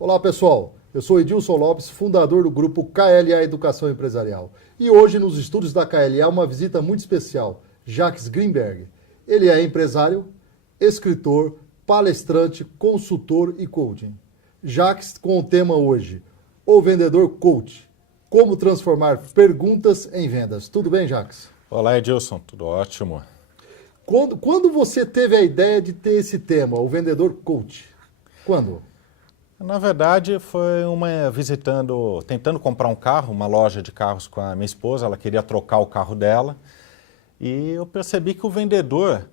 Olá pessoal, eu sou Edilson Lopes, fundador do grupo KLA Educação Empresarial. E hoje nos estúdios da KLA uma visita muito especial, Jacques Greenberg. Ele é empresário, escritor, palestrante, consultor e coaching. Jacques com o tema hoje, o vendedor coach. Como transformar perguntas em vendas. Tudo bem, Jacques? Olá, Edilson, tudo ótimo. Quando você teve a ideia de ter esse tema, o vendedor coach? Quando? Na verdade, foi tentando comprar um carro, uma loja de carros com a minha esposa, ela queria trocar o carro dela, e eu percebi que o vendedor,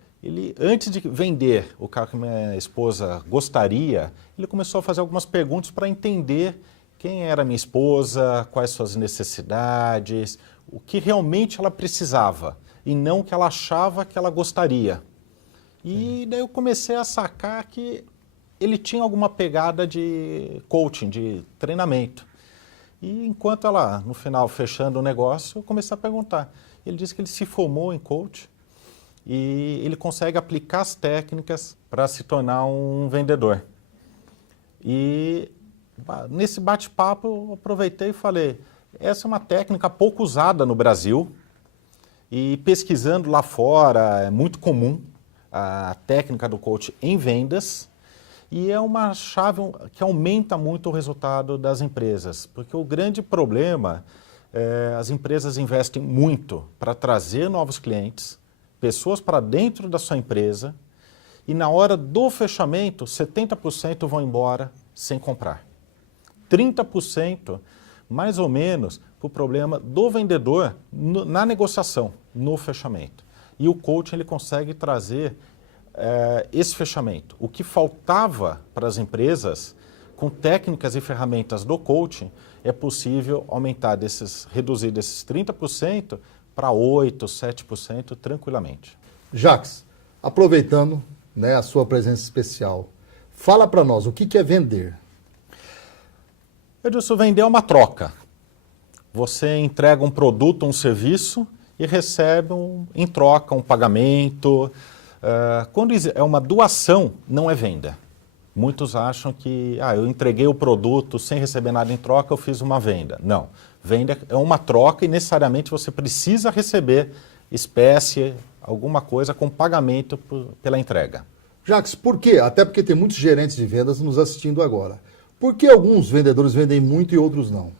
antes de vender o carro que minha esposa gostaria, ele começou a fazer algumas perguntas para entender quem era minha esposa, quais suas necessidades, o que realmente ela precisava, e não o que ela achava que ela gostaria. E daí eu comecei a sacar que ele tinha alguma pegada de coaching, de treinamento. E enquanto ela, no final, fechando o negócio, eu comecei a perguntar. Ele disse que ele se formou em coach e ele consegue aplicar as técnicas para se tornar um vendedor. E nesse bate-papo eu aproveitei e falei, essa é uma técnica pouco usada no Brasil e pesquisando lá fora é muito comum a técnica do coach em vendas. E é uma chave que aumenta muito o resultado das empresas, porque o grande problema é as empresas investem muito para trazer novos clientes, pessoas para dentro da sua empresa, e na hora do fechamento, 70% vão embora sem comprar. 30%, mais ou menos, para o problema do vendedor na negociação, no fechamento. E o coaching ele consegue trazer esse fechamento. O que faltava para as empresas, com técnicas e ferramentas do coaching, é possível reduzir desses 30% para 8%, 7% tranquilamente. Jacques, aproveitando a sua presença especial, fala para nós o que é vender. Eu disse, vender é uma troca. Você entrega um produto, um serviço e recebe em troca um pagamento. Quando é uma doação, não é venda. Muitos acham que eu entreguei o produto sem receber nada em troca, eu fiz uma venda. Não, venda é uma troca e necessariamente você precisa receber espécie, alguma coisa com pagamento pela entrega. Jacques, por quê? Até porque tem muitos gerentes de vendas nos assistindo agora. Por que alguns vendedores vendem muito e outros não?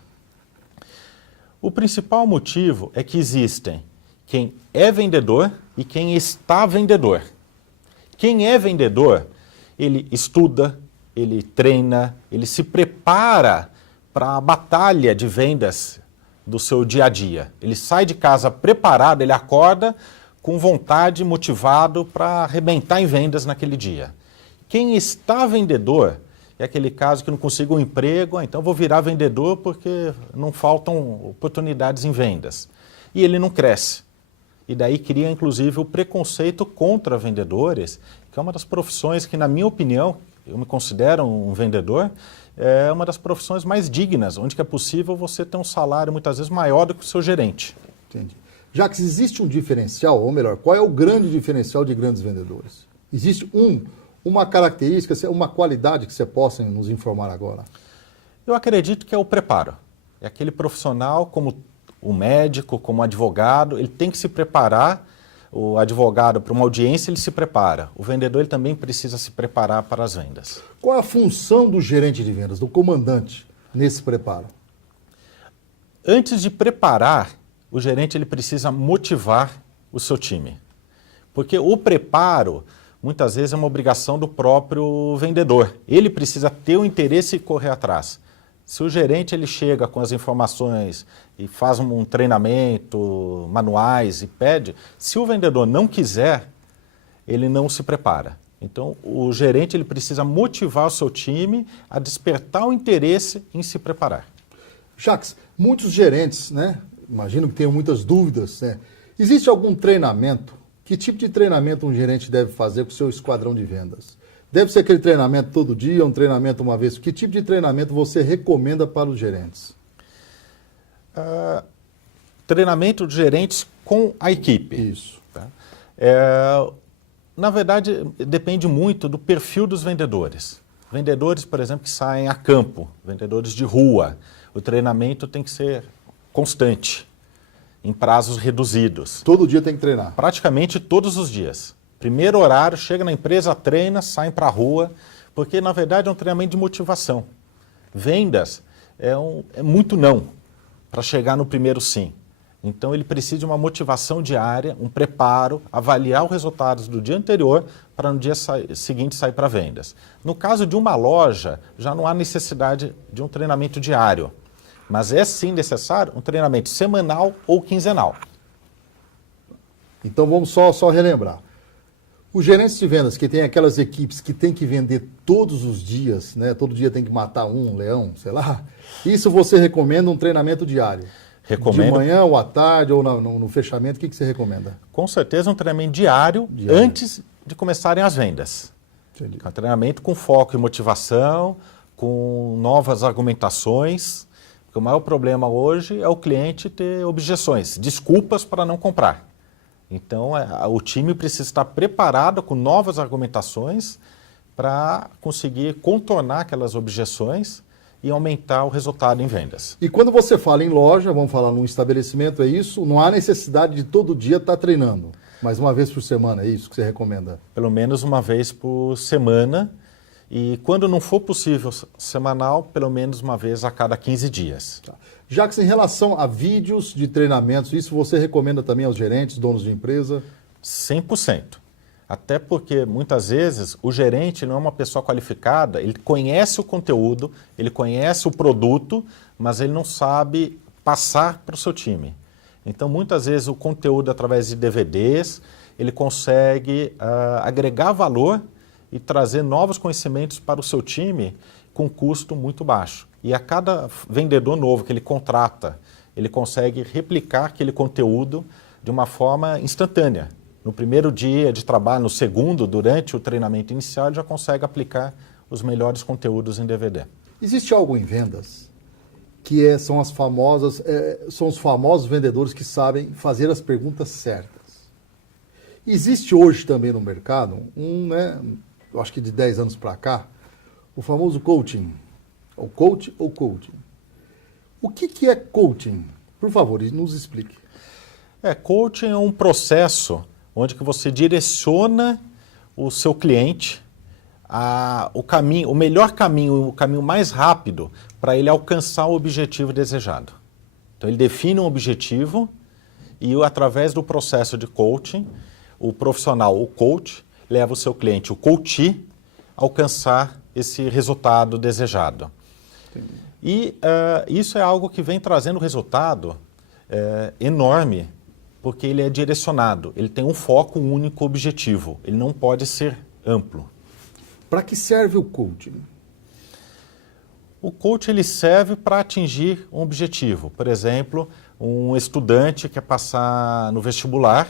O principal motivo é que existem quem é vendedor e quem está vendedor. Quem é vendedor, ele estuda, ele treina, ele se prepara para a batalha de vendas do seu dia a dia. Ele sai de casa preparado, ele acorda com vontade, motivado para arrebentar em vendas naquele dia. Quem está vendedor é aquele caso que não consigo um emprego, então vou virar vendedor porque não faltam oportunidades em vendas. E ele não cresce. E daí cria, inclusive, o preconceito contra vendedores, que é uma das profissões que, na minha opinião, eu me considero um vendedor, é uma das profissões mais dignas, onde que é possível você ter um salário muitas vezes maior do que o seu gerente. Entendi. Jacques, existe um diferencial, ou melhor, qual é o grande diferencial de grandes vendedores? Existe uma característica, uma qualidade que você possa nos informar agora? Eu acredito que é o preparo. É aquele profissional como o médico, como o advogado, ele tem que se preparar. O advogado, para uma audiência, ele se prepara. O vendedor ele também precisa se preparar para as vendas. Qual é a função do gerente de vendas, do comandante, nesse preparo? Antes de preparar, o gerente ele precisa motivar o seu time. Porque o preparo, muitas vezes, é uma obrigação do próprio vendedor. Ele precisa ter o interesse e correr atrás. Se o gerente ele chega com as informações e faz um treinamento, manuais e pede, se o vendedor não quiser, ele não se prepara. Então, o gerente ele precisa motivar o seu time a despertar o interesse em se preparar. Jacques, muitos gerentes, imagino que tenham muitas dúvidas, Existe algum treinamento? Que tipo de treinamento um gerente deve fazer com o seu esquadrão de vendas? Deve ser aquele treinamento todo dia, um treinamento uma vez? Que tipo de treinamento você recomenda para os gerentes? Treinamento de gerentes com a equipe. Isso. Tá? Na verdade, depende muito do perfil dos vendedores. Vendedores, por exemplo, que saem a campo, vendedores de rua. O treinamento tem que ser constante, em prazos reduzidos. Todo dia tem que treinar. Praticamente todos os dias. Primeiro horário, chega na empresa, treina, sai para a rua, porque na verdade é um treinamento de motivação. Vendas é muito não para chegar no primeiro sim. Então ele precisa de uma motivação diária, um preparo, avaliar os resultados do dia anterior para no dia seguinte sair para vendas. No caso de uma loja, já não há necessidade de um treinamento diário, mas é sim necessário um treinamento semanal ou quinzenal. Então vamos só relembrar. Os gerentes de vendas que tem aquelas equipes que tem que vender todos os dias, né? Todo dia tem que matar um leão, sei lá. Isso você recomenda um treinamento diário? Recomendo. De manhã ou à tarde ou no fechamento, o que você recomenda? Com certeza um treinamento diário. Antes de começarem as vendas. Entendi. Um treinamento com foco e motivação, com novas argumentações. Porque o maior problema hoje é o cliente ter objeções, desculpas para não comprar. Então, o time precisa estar preparado com novas argumentações para conseguir contornar aquelas objeções e aumentar o resultado em vendas. E quando você fala em loja, vamos falar num estabelecimento, é isso? Não há necessidade de todo dia estar treinando, mas uma vez por semana, é isso que você recomenda? Pelo menos uma vez por semana. E quando não for possível semanal, pelo menos uma vez a cada 15 dias. Tá. Jacques, em relação a vídeos de treinamentos, isso você recomenda também aos gerentes, donos de empresa? 100%. Até porque, muitas vezes, o gerente não é uma pessoa qualificada, ele conhece o conteúdo, ele conhece o produto, mas ele não sabe passar para o seu time. Então, muitas vezes, o conteúdo, através de DVDs, ele consegue agregar valor e trazer novos conhecimentos para o seu time com custo muito baixo. E a cada vendedor novo que ele contrata, ele consegue replicar aquele conteúdo de uma forma instantânea. No primeiro dia de trabalho, no segundo, durante o treinamento inicial, ele já consegue aplicar os melhores conteúdos em DVD. Existe algo em vendas que são os famosos vendedores que sabem fazer as perguntas certas. Existe hoje também no mercado, eu acho que de 10 anos para cá, o famoso coaching. O coach ou coaching. O que é coaching? Por favor, nos explique. Coaching é um processo onde que você direciona o seu cliente o melhor caminho, o caminho mais rápido para ele alcançar o objetivo desejado. Então ele define um objetivo e através do processo de coaching, o profissional, o coach, leva o seu cliente, o coachee, a alcançar esse resultado desejado. Entendi. E isso é algo que vem trazendo resultado enorme, porque ele é direcionado, ele tem um foco, um único objetivo, ele não pode ser amplo. Para que serve o coaching? O coaching ele serve para atingir um objetivo. Por exemplo, um estudante quer passar no vestibular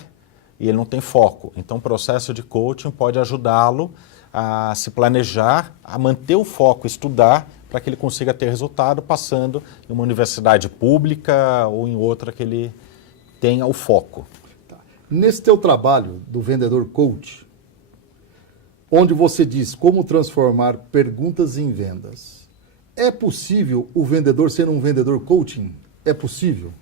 e ele não tem foco. Então o processo de coaching pode ajudá-lo a se planejar, a manter o foco, estudar, para que ele consiga ter resultado passando em uma universidade pública ou em outra que ele tenha o foco. Tá. Nesse teu trabalho do vendedor coach, onde você diz como transformar perguntas em vendas, é possível o vendedor ser um vendedor coaching? É possível?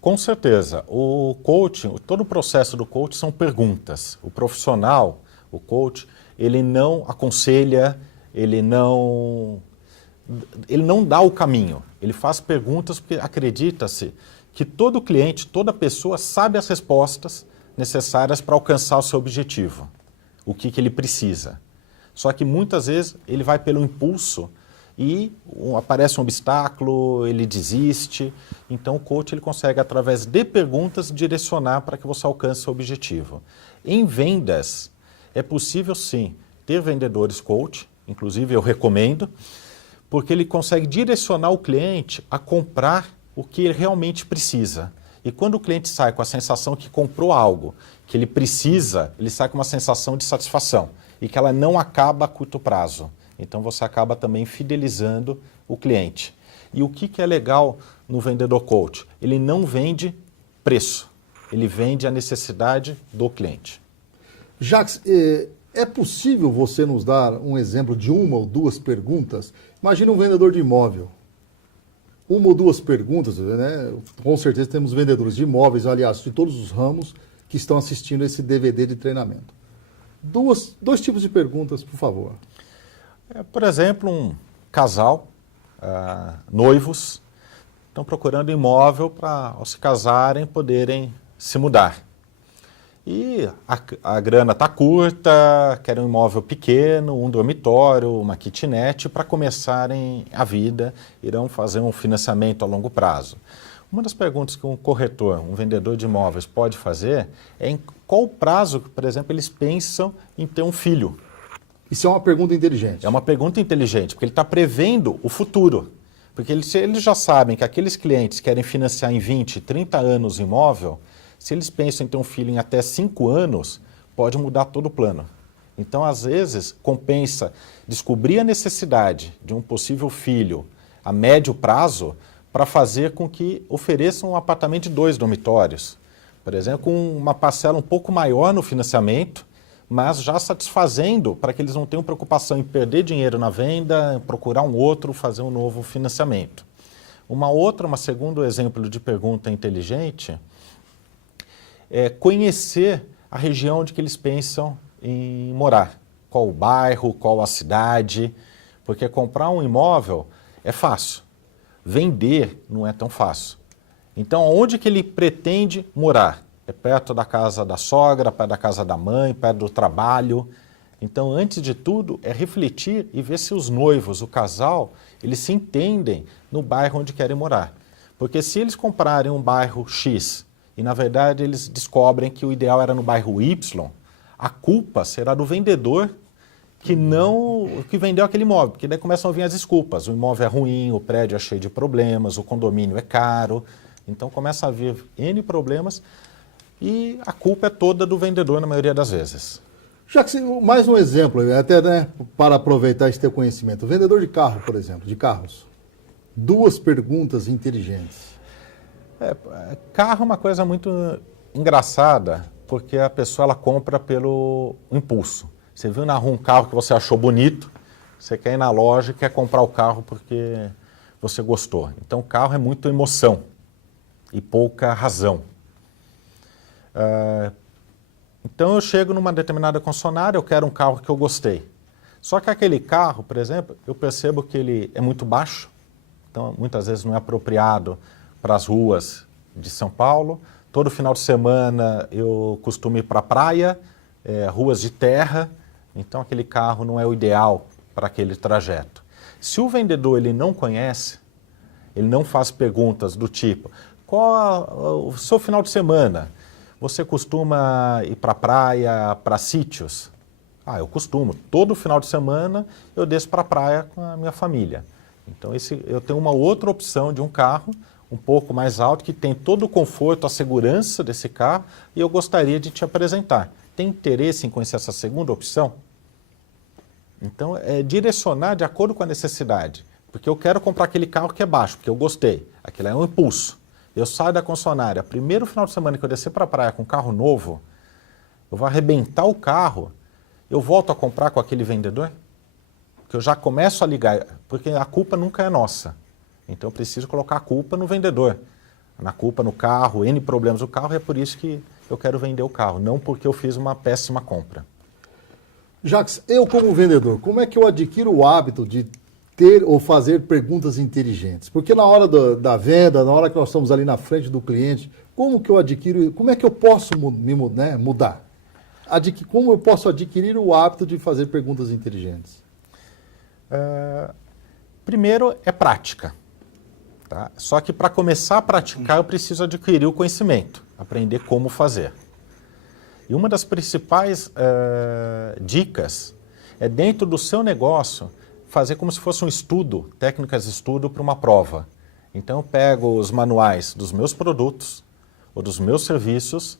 Com certeza. O coaching, todo o processo do coaching são perguntas. O profissional, o coach, ele não aconselha, ele não dá o caminho. Ele faz perguntas porque acredita-se que todo cliente, toda pessoa sabe as respostas necessárias para alcançar o seu objetivo, o que ele precisa. Só que muitas vezes ele vai pelo impulso e aparece um obstáculo, ele desiste. Então o coach ele consegue, através de perguntas, direcionar para que você alcance o seu objetivo. Em vendas, é possível sim ter vendedores coach, inclusive eu recomendo, porque ele consegue direcionar o cliente a comprar o que ele realmente precisa. E quando o cliente sai com a sensação que comprou algo que ele precisa, ele sai com uma sensação de satisfação e que ela não acaba a curto prazo. Então você acaba também fidelizando o cliente. E o que é legal no vendedor coach? Ele não vende preço, ele vende a necessidade do cliente. Jacques, É possível você nos dar um exemplo de uma ou duas perguntas? Imagina um vendedor de imóvel. Uma ou duas perguntas, né? Com certeza temos vendedores de imóveis, aliás, de todos os ramos, que estão assistindo esse DVD de treinamento. Dois tipos de perguntas, por favor. Por exemplo, um casal, noivos, estão procurando imóvel para, ao se casarem, poderem se mudar. E a grana está curta, querem um imóvel pequeno, um dormitório, uma kitnet, para começarem a vida, irão fazer um financiamento a longo prazo. Uma das perguntas que um corretor, um vendedor de imóveis pode fazer é em qual prazo, por exemplo, eles pensam em ter um filho. Isso é uma pergunta inteligente. É uma pergunta inteligente, porque ele está prevendo o futuro. Porque eles já sabem que aqueles clientes que querem financiar em 20, 30 anos o imóvel, se eles pensam em ter um filho em até 5 anos, pode mudar todo o plano. Então, às vezes, compensa descobrir a necessidade de um possível filho a médio prazo para fazer com que ofereçam um apartamento de 2 dormitórios. Por exemplo, com uma parcela um pouco maior no financiamento, mas já satisfazendo para que eles não tenham preocupação em perder dinheiro na venda, procurar um outro, fazer um novo financiamento. Uma segundo exemplo de pergunta inteligente é conhecer a região onde que eles pensam em morar. Qual o bairro, qual a cidade, porque comprar um imóvel é fácil, vender não é tão fácil. Então, onde que ele pretende morar? É perto da casa da sogra, perto da casa da mãe, perto do trabalho. Então, antes de tudo, é refletir e ver se os noivos, o casal, eles se entendem no bairro onde querem morar. Porque se eles comprarem um bairro X e, na verdade, eles descobrem que o ideal era no bairro Y, a culpa será do vendedor que vendeu aquele imóvel, porque daí começam a vir as desculpas. O imóvel é ruim, o prédio é cheio de problemas, o condomínio é caro. Então, começa a vir N problemas. E a culpa é toda do vendedor na maioria das vezes. Já que mais um exemplo, até né, para aproveitar esse teu conhecimento. Vendedor de carro, por exemplo, de carros. 2 perguntas inteligentes. Carro é uma coisa muito engraçada, porque a pessoa ela compra pelo impulso. Você viu na rua um carro que você achou bonito, você quer ir na loja e quer comprar o carro porque você gostou. Então o carro é muito emoção e pouca razão. Então eu chego numa determinada concessionária, eu quero um carro que eu gostei. Só que aquele carro, por exemplo, eu percebo que ele é muito baixo, então muitas vezes não é apropriado para as ruas de São Paulo. Todo final de semana eu costumo ir para a praia, ruas de terra, então aquele carro não é o ideal para aquele trajeto. Se o vendedor ele não conhece, ele não faz perguntas do tipo, qual o seu final de semana? Você costuma ir para a praia, para sítios? Eu costumo. Todo final de semana eu desço para a praia com a minha família. Então eu tenho uma outra opção de um carro um pouco mais alto, que tem todo o conforto, a segurança desse carro, e eu gostaria de te apresentar. Tem interesse em conhecer essa segunda opção? Então, é direcionar de acordo com a necessidade. Porque eu quero comprar aquele carro que é baixo, porque eu gostei. Aquilo é um impulso. Eu saio da concessionária, primeiro final de semana que eu descer para a praia com um carro novo, eu vou arrebentar o carro, eu volto a comprar com aquele vendedor? Porque eu já começo a ligar, porque a culpa nunca é nossa. Então eu preciso colocar a culpa no vendedor, na culpa no carro, N problemas do carro, e é por isso que eu quero vender o carro, não porque eu fiz uma péssima compra. Jacques, eu como vendedor, como é que eu adquiro o hábito de ter ou fazer perguntas inteligentes? Porque na hora da venda, na hora que nós estamos ali na frente do cliente, como que eu adquiro, como é que eu posso mudar? Como eu posso adquirir o hábito de fazer perguntas inteligentes? Primeiro é prática. Tá? Só que para começar a praticar eu preciso adquirir o conhecimento, aprender como fazer. E uma das principais dicas é dentro do seu negócio fazer como se fosse um estudo, técnicas de estudo para uma prova. Então eu pego os manuais dos meus produtos ou dos meus serviços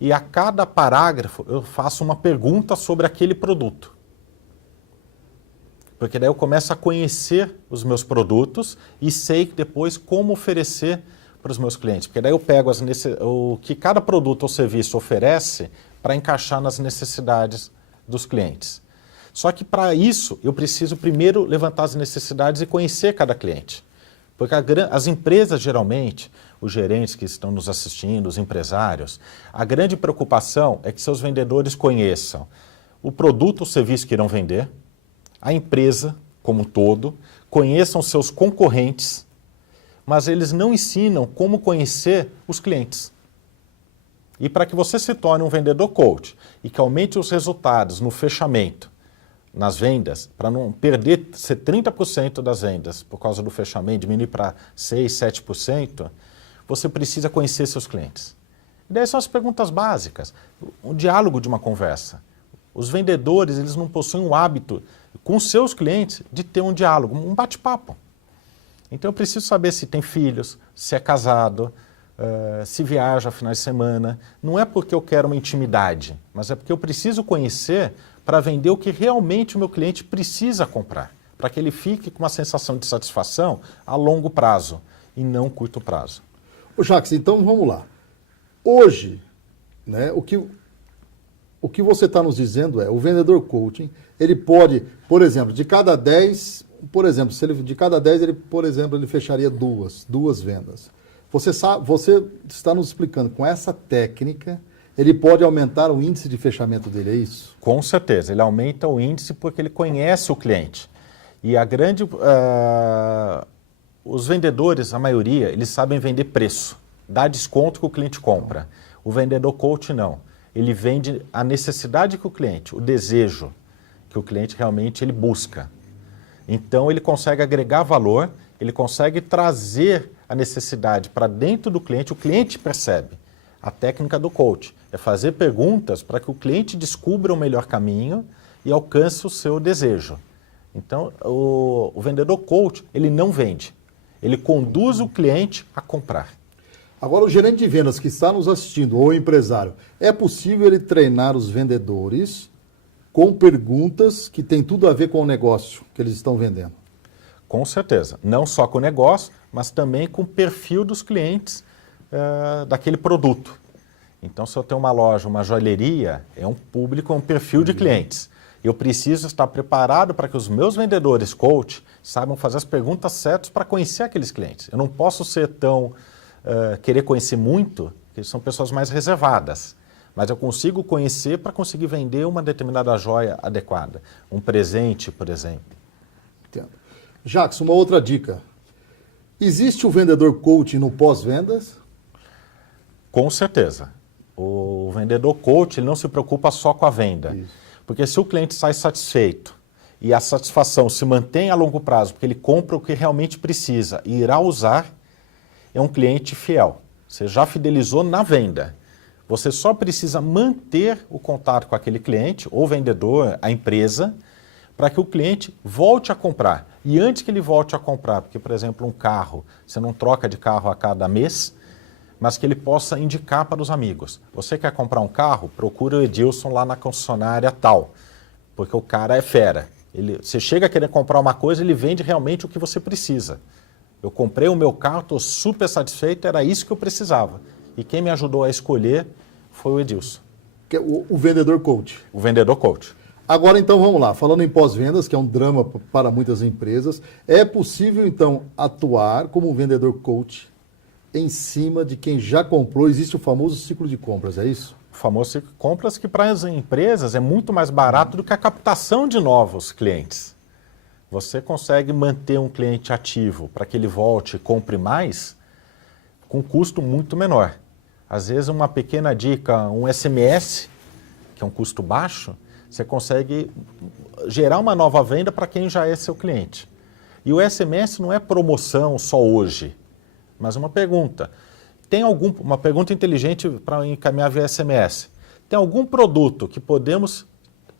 e a cada parágrafo eu faço uma pergunta sobre aquele produto. Porque daí eu começo a conhecer os meus produtos e sei depois como oferecer para os meus clientes. Porque daí eu pego o que cada produto ou serviço oferece para encaixar nas necessidades dos clientes. Só que para isso eu preciso primeiro levantar as necessidades e conhecer cada cliente. Porque as empresas geralmente, os gerentes que estão nos assistindo, os empresários, a grande preocupação é que seus vendedores conheçam o produto ou serviço que irão vender, a empresa como um todo, conheçam seus concorrentes, mas eles não ensinam como conhecer os clientes. E para que você se torne um vendedor coach e que aumente os resultados no fechamento, nas vendas, para não perder ser 30% das vendas por causa do fechamento, diminuir para 6%, 7%, você precisa conhecer seus clientes. E daí são as perguntas básicas, o diálogo de uma conversa. Os vendedores, eles não possuem o hábito com seus clientes de ter um diálogo, um bate-papo. Então eu preciso saber se tem filhos, se é casado, se viaja finais de semana. Não é porque eu quero uma intimidade, mas é porque eu preciso conhecer para vender o que realmente o meu cliente precisa comprar, para que ele fique com uma sensação de satisfação a longo prazo e não curto prazo. Ô Jacques, então vamos lá. Hoje, né, o que você está nos dizendo é, o vendedor coaching, ele pode, por exemplo, de cada 10, de cada 10, ele fecharia duas vendas. Você está nos explicando, com essa técnica, ele pode aumentar o índice de fechamento dele, é isso? Com certeza, ele aumenta o índice porque ele conhece o cliente. E os vendedores, a maioria, eles sabem vender preço, dá desconto que o cliente compra. O vendedor coach não. Ele vende a necessidade que o cliente, o desejo que o cliente realmente ele busca. Então ele consegue agregar valor, ele consegue trazer a necessidade para dentro do cliente, o cliente percebe. A técnica do coach é fazer perguntas para que o cliente descubra o melhor caminho e alcance o seu desejo. Então o vendedor coach, ele não vende, ele conduz o cliente a comprar. Agora, o gerente de vendas que está nos assistindo, ou o empresário, é possível ele treinar os vendedores com perguntas que têm tudo a ver com o negócio que eles estão vendendo? Com certeza. Não só com o negócio, mas também com o perfil dos clientes daquele produto. Então, se eu tenho uma loja, uma joalheria, é um público, é um perfil de clientes. Eu preciso estar preparado para que os meus vendedores coach saibam fazer as perguntas certas para conhecer aqueles clientes. Eu não posso ser tão... querer conhecer muito, porque são pessoas mais reservadas. Mas eu consigo conhecer para conseguir vender uma determinada joia adequada. Um presente, por exemplo. Entendo. Jacques, uma outra dica. Existe o vendedor coach no pós-vendas? Com certeza. O vendedor coach ele não se preocupa só com a venda. Isso. Porque se o cliente sai satisfeito e a satisfação se mantém a longo prazo, porque ele compra o que realmente precisa e irá usar, é um cliente fiel. Você já fidelizou na venda. Você só precisa manter o contato com aquele cliente, ou vendedor, a empresa, para que o cliente volte a comprar. E antes que ele volte a comprar, porque, por exemplo, um carro, você não troca de carro a cada mês, mas que ele possa indicar para os amigos. Você quer comprar um carro? Procura o Edilson lá na concessionária tal, porque o cara é fera. Você chega a querer comprar uma coisa, ele vende realmente o que você precisa. Eu comprei o meu carro, estou super satisfeito, era isso que eu precisava. E quem me ajudou a escolher foi o Edilson. O vendedor coach. O vendedor coach. Agora, então, vamos lá. Falando em pós-vendas, que é um drama para muitas empresas, é possível, então, atuar como um vendedor coach em cima de quem já comprou? Existe o famoso ciclo de compras, é isso? O famoso ciclo de compras que para as empresas é muito mais barato do que a captação de novos clientes. Você consegue manter um cliente ativo para que ele volte e compre mais com custo muito menor. Às vezes uma pequena dica, um SMS, que é um custo baixo, você consegue gerar uma nova venda para quem já é seu cliente. E o SMS não é promoção só hoje, mas uma pergunta. Uma pergunta inteligente para encaminhar via SMS. Tem algum produto que podemos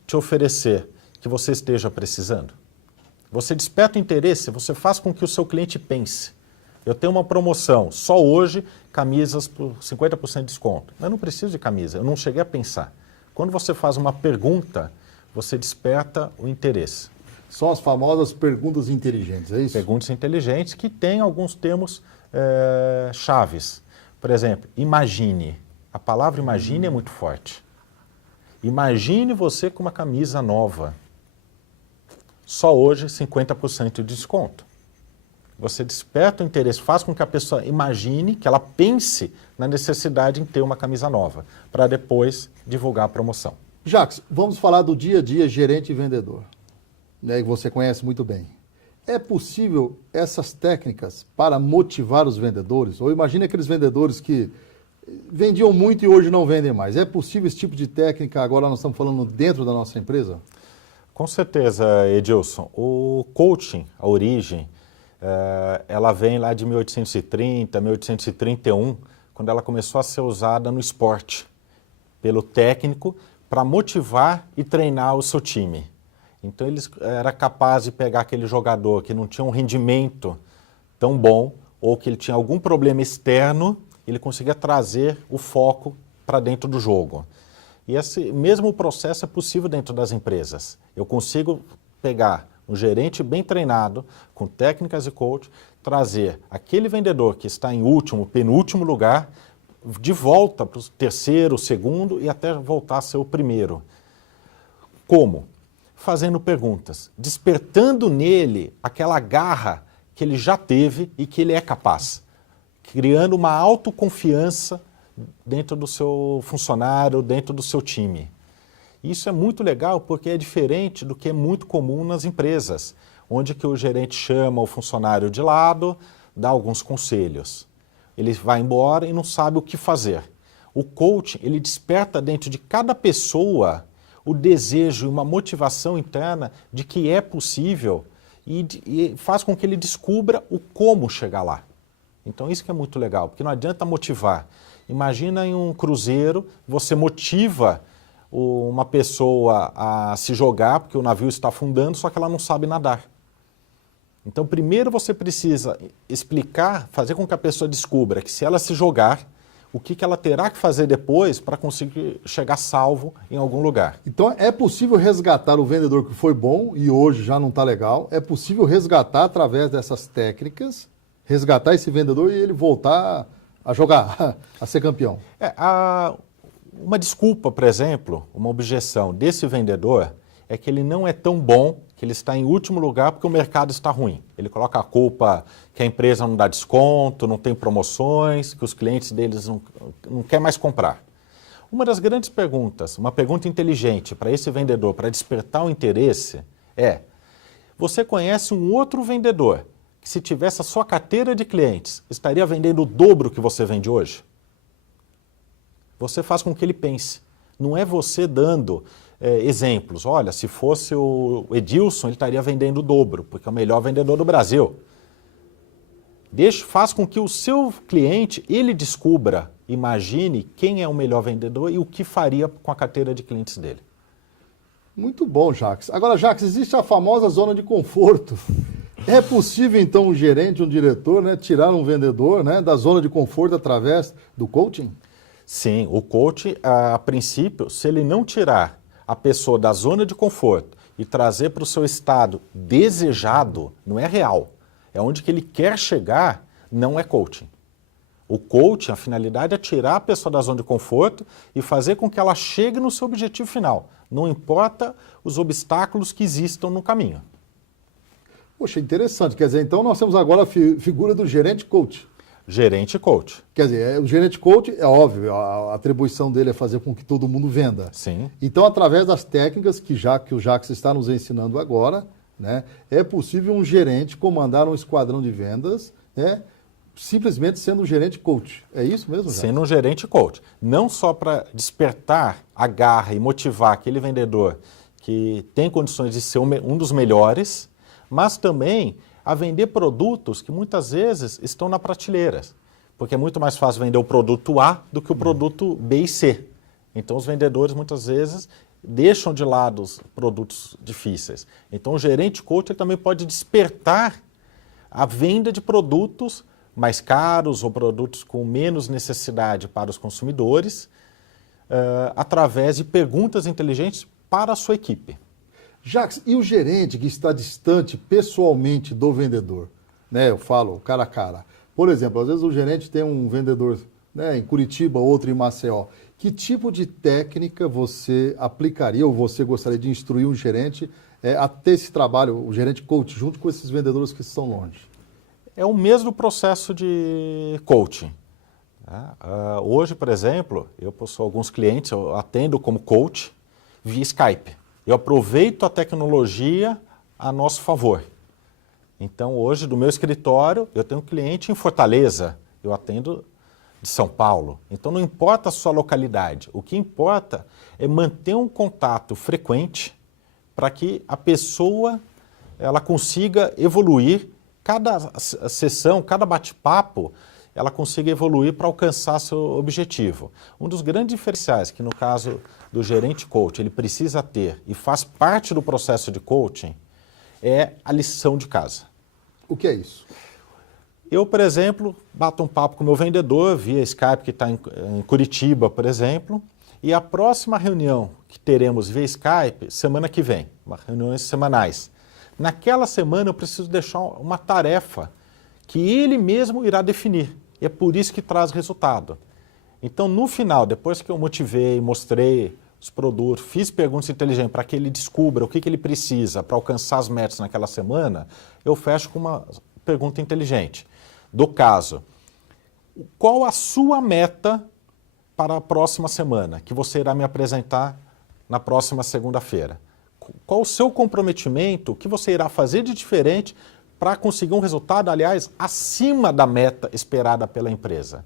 te oferecer que você esteja precisando? Você desperta o interesse, você faz com que o seu cliente pense. Eu tenho uma promoção, só hoje, camisas por 50% de desconto. Eu não preciso de camisa, eu não cheguei a pensar. Quando você faz uma pergunta, você desperta o interesse. São as famosas perguntas inteligentes, é isso? Perguntas inteligentes que têm alguns termos chaves. Por exemplo, imagine. A palavra imagine é muito forte. Imagine você com uma camisa nova. Só hoje 50% de desconto. Você desperta o interesse, faz com que a pessoa imagine, que ela pense na necessidade em ter uma camisa nova, para depois divulgar a promoção. Jacques, vamos falar do dia a dia gerente e vendedor, né, que você conhece muito bem. É possível essas técnicas para motivar os vendedores? Ou imagine aqueles vendedores que vendiam muito e hoje não vendem mais. É possível esse tipo de técnica, agora nós estamos falando dentro da nossa empresa? Com certeza, Edilson. O coaching, a origem, ela vem lá de 1830, 1831, quando ela começou a ser usada no esporte, pelo técnico, para motivar e treinar o seu time. Então ele era capaz de pegar aquele jogador que não tinha um rendimento tão bom, ou que ele tinha algum problema externo, ele conseguia trazer o foco para dentro do jogo. E esse mesmo processo é possível dentro das empresas. Eu consigo pegar um gerente bem treinado, com técnicas de coach, trazer aquele vendedor que está em último, penúltimo lugar, de volta para o terceiro, segundo e até voltar a ser o primeiro. Como? Fazendo perguntas, despertando nele aquela garra que ele já teve e que ele é capaz, criando uma autoconfiança dentro do seu funcionário, dentro do seu time. Isso é muito legal porque é diferente do que é muito comum nas empresas, onde que o gerente chama o funcionário de lado, dá alguns conselhos. Ele vai embora e não sabe o que fazer. O coaching, ele desperta dentro de cada pessoa o desejo e uma motivação interna de que é possível e faz com que ele descubra o como chegar lá. Então isso que é muito legal, porque não adianta motivar. Imagina em um cruzeiro, você motiva uma pessoa a se jogar, porque o navio está afundando, só que ela não sabe nadar. Então primeiro você precisa explicar, fazer com que a pessoa descubra que se ela se jogar, o que ela terá que fazer depois para conseguir chegar salvo em algum lugar. Então é possível resgatar o vendedor que foi bom e hoje já não está legal, é possível resgatar através dessas técnicas, resgatar esse vendedor e ele voltar a jogar, a ser campeão. Uma desculpa, por exemplo, uma objeção desse vendedor é que ele não é tão bom, que ele está em último lugar porque o mercado está ruim. Ele coloca a culpa que a empresa não dá desconto, não tem promoções, que os clientes deles não querem mais comprar. Uma das grandes perguntas, uma pergunta inteligente para esse vendedor, para despertar o interesse, é: você conhece um outro vendedor que, se tivesse a sua carteira de clientes, estaria vendendo o dobro que você vende hoje? Você faz com que ele pense. Não é você dando exemplos. Olha, se fosse o Edilson, ele estaria vendendo o dobro, porque é o melhor vendedor do Brasil. Faz com que o seu cliente, ele descubra, imagine quem é o melhor vendedor e o que faria com a carteira de clientes dele. Muito bom, Jacques. Agora, Jacques, existe a famosa zona de conforto. É possível, então, um gerente, um diretor, né, tirar um vendedor, né, da zona de conforto através do coaching? Sim, o coach, a princípio, se ele não tirar a pessoa da zona de conforto e trazer para o seu estado desejado, não é real. É onde que ele quer chegar, não é coaching. O coaching, a finalidade é tirar a pessoa da zona de conforto e fazer com que ela chegue no seu objetivo final. Não importa os obstáculos que existam no caminho. Poxa, interessante. Quer dizer, então nós temos agora a figura do gerente coach. Gerente coach. Quer dizer, o gerente coach, é óbvio, a atribuição dele é fazer com que todo mundo venda. Sim. Então, através das técnicas que o Jacques está nos ensinando agora, né, é possível um gerente comandar um esquadrão de vendas, né, simplesmente sendo um gerente coach. É isso mesmo, Jacques? Sendo um gerente coach. Não só para despertar a garra e motivar aquele vendedor que tem condições de ser um dos melhores, mas também a vender produtos que muitas vezes estão na prateleira, porque é muito mais fácil vender o produto A do que o produto B e C. Então os vendedores muitas vezes deixam de lado os produtos difíceis. Então o gerente coach ele também pode despertar a venda de produtos mais caros ou produtos com menos necessidade para os consumidores, através de perguntas inteligentes para a sua equipe. Jacques, e o gerente que está distante pessoalmente do vendedor? Né, eu falo cara a cara. Por exemplo, às vezes o gerente tem um vendedor, né, em Curitiba, outro em Maceió. Que tipo de técnica você aplicaria ou você gostaria de instruir um gerente a ter esse trabalho, o gerente coach, junto com esses vendedores que estão longe? É o mesmo processo de coaching. Hoje, por exemplo, eu possuo alguns clientes, eu atendo como coach via Skype. Eu aproveito a tecnologia a nosso favor. Então, hoje, do meu escritório, eu tenho um cliente em Fortaleza, eu atendo de São Paulo. Então, não importa a sua localidade, o que importa é manter um contato frequente para que a pessoa ela consiga evoluir, cada sessão, cada bate-papo, ela consiga evoluir para alcançar seu objetivo. Um dos grandes diferenciais que no caso do gerente coach ele precisa ter e faz parte do processo de coaching é a lição de casa. O que é isso? Eu, por exemplo, bato um papo com o meu vendedor via Skype que está em Curitiba, por exemplo, e a próxima reunião que teremos via Skype, semana que vem, reuniões semanais. Naquela semana eu preciso deixar uma tarefa que ele mesmo irá definir. E é por isso que traz resultado. Então, no final, depois que eu motivei, mostrei os produtos, fiz perguntas inteligentes para que ele descubra o que ele precisa para alcançar as metas naquela semana, eu fecho com uma pergunta inteligente. Do caso, qual a sua meta para a próxima semana, que você irá me apresentar na próxima segunda-feira? Qual o seu comprometimento, o que você irá fazer de diferente para conseguir um resultado, aliás, acima da meta esperada pela empresa?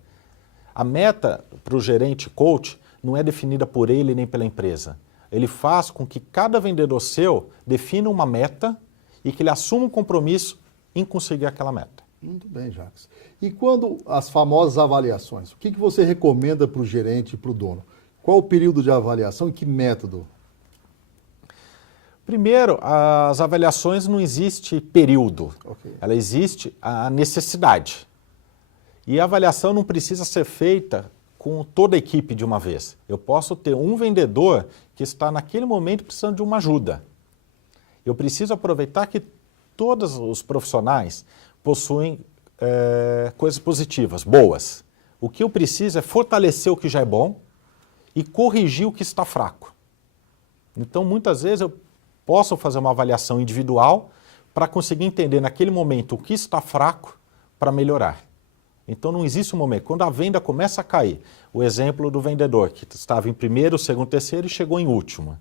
A meta para o gerente coach não é definida por ele nem pela empresa. Ele faz com que cada vendedor seu defina uma meta e que ele assuma um compromisso em conseguir aquela meta. Muito bem, Jacques. E quando as famosas avaliações, o que você recomenda para o gerente e para o dono? Qual o período de avaliação e que método? Primeiro, as avaliações não existe período, ela existe a necessidade. E a avaliação não precisa ser feita com toda a equipe de uma vez. Eu posso ter um vendedor que está naquele momento precisando de uma ajuda. Eu preciso aproveitar que todos os profissionais possuem coisas positivas, boas. O que eu preciso é fortalecer o que já é bom e corrigir o que está fraco. Então, muitas vezes eu posso fazer uma avaliação individual para conseguir entender naquele momento o que está fraco para melhorar. Então não existe um momento. Quando a venda começa a cair, o exemplo do vendedor que estava em primeiro, segundo, terceiro e chegou em último.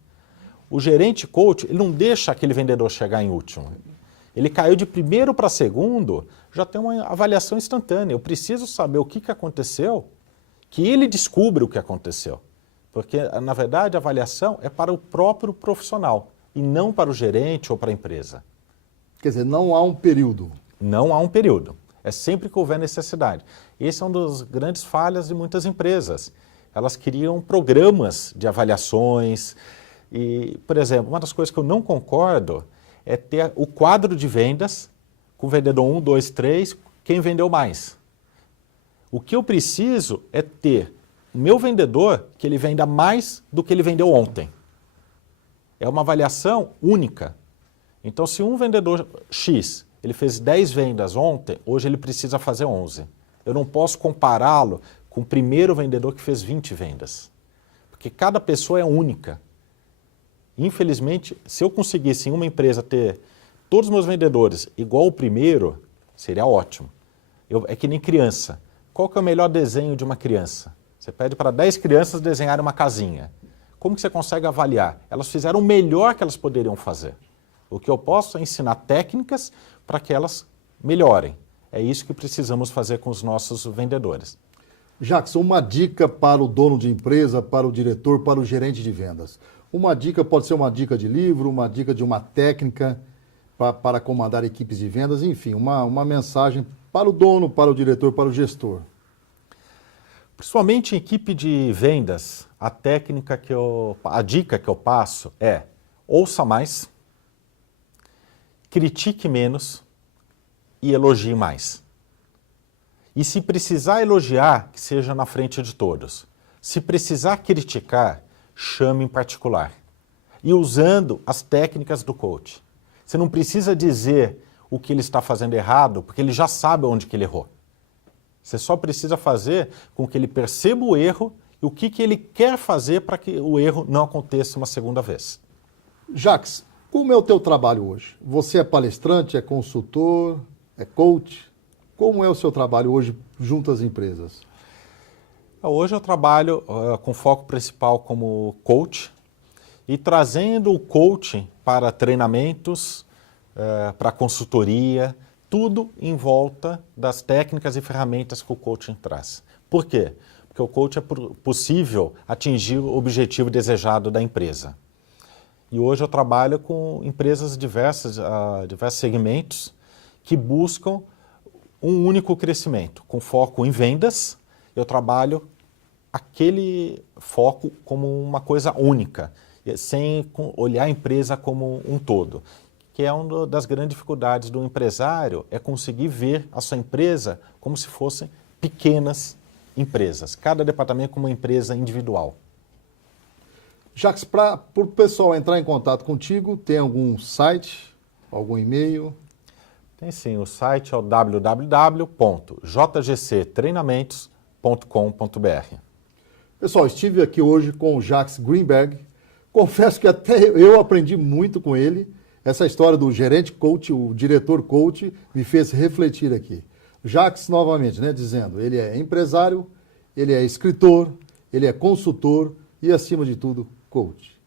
O gerente coach, ele não deixa aquele vendedor chegar em último. Ele caiu de primeiro para segundo, já tem uma avaliação instantânea. Eu preciso saber o que aconteceu, que ele descubra o que aconteceu. Porque, na verdade, a avaliação é para o próprio profissional e não para o gerente ou para a empresa. Quer dizer, não há um período. Não há um período. É sempre que houver necessidade. Esse é um dos grandes falhas de muitas empresas. Elas criam programas de avaliações e, por exemplo, uma das coisas que eu não concordo é ter o quadro de vendas com o vendedor 1, 2, 3, quem vendeu mais. O que eu preciso é ter o meu vendedor que ele venda mais do que ele vendeu ontem. É uma avaliação única. Então, se um vendedor X ele fez 10 vendas ontem, hoje ele precisa fazer 11. Eu não posso compará-lo com o primeiro vendedor que fez 20 vendas. Porque cada pessoa é única. Infelizmente, se eu conseguisse em uma empresa ter todos os meus vendedores igual o primeiro, seria ótimo. É que nem criança. Qual que é o melhor desenho de uma criança? Você pede para 10 crianças desenharem uma casinha. Como que você consegue avaliar? Elas fizeram o melhor que elas poderiam fazer. O que eu posso é ensinar técnicas para que elas melhorem. É isso que precisamos fazer com os nossos vendedores. Jackson, uma dica para o dono de empresa, para o diretor, para o gerente de vendas. Uma dica pode ser uma dica de livro, uma dica de uma técnica para comandar equipes de vendas, enfim, uma mensagem para o dono, para o diretor, para o gestor. Principalmente em equipe de vendas, a dica que eu passo é: ouça mais, critique menos e elogie mais. E se precisar elogiar, que seja na frente de todos. Se precisar criticar, chame em particular. E usando as técnicas do coach. Você não precisa dizer o que ele está fazendo errado, porque ele já sabe onde que ele errou. Você só precisa fazer com que ele perceba o erro e o que ele quer fazer para que o erro não aconteça uma segunda vez. Jacques, como é o teu trabalho hoje? Você é palestrante, é consultor, é coach? Como é o seu trabalho hoje junto às empresas? Hoje eu trabalho com foco principal como coach e trazendo o coaching para treinamentos, para consultoria, tudo em volta das técnicas e ferramentas que o coaching traz. Por quê? Porque o coaching é possível atingir o objetivo desejado da empresa. E hoje eu trabalho com empresas diversos segmentos que buscam um único crescimento, com foco em vendas. Eu trabalho aquele foco como uma coisa única, sem olhar a empresa como um todo, que é uma das grandes dificuldades do empresário, é conseguir ver a sua empresa como se fossem pequenas empresas, cada departamento como uma empresa individual. Jacques, para o pessoal entrar em contato contigo, tem algum site, algum e-mail? Tem sim, o site é o www.jgctreinamentos.com.br. Pessoal, estive aqui hoje com o Jacques Greenberg. Confesso que até eu aprendi muito com ele. Essa história do gerente coach, o diretor coach, me fez refletir aqui. Jacques, novamente, dizendo, ele é empresário, ele é escritor, ele é consultor e, acima de tudo, coach.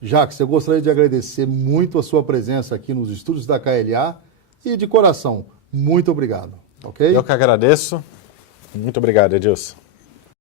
Jacques, eu gostaria de agradecer muito a sua presença aqui nos estúdios da KLA e, de coração, muito obrigado. Ok? Eu que agradeço. Muito obrigado, Edilson.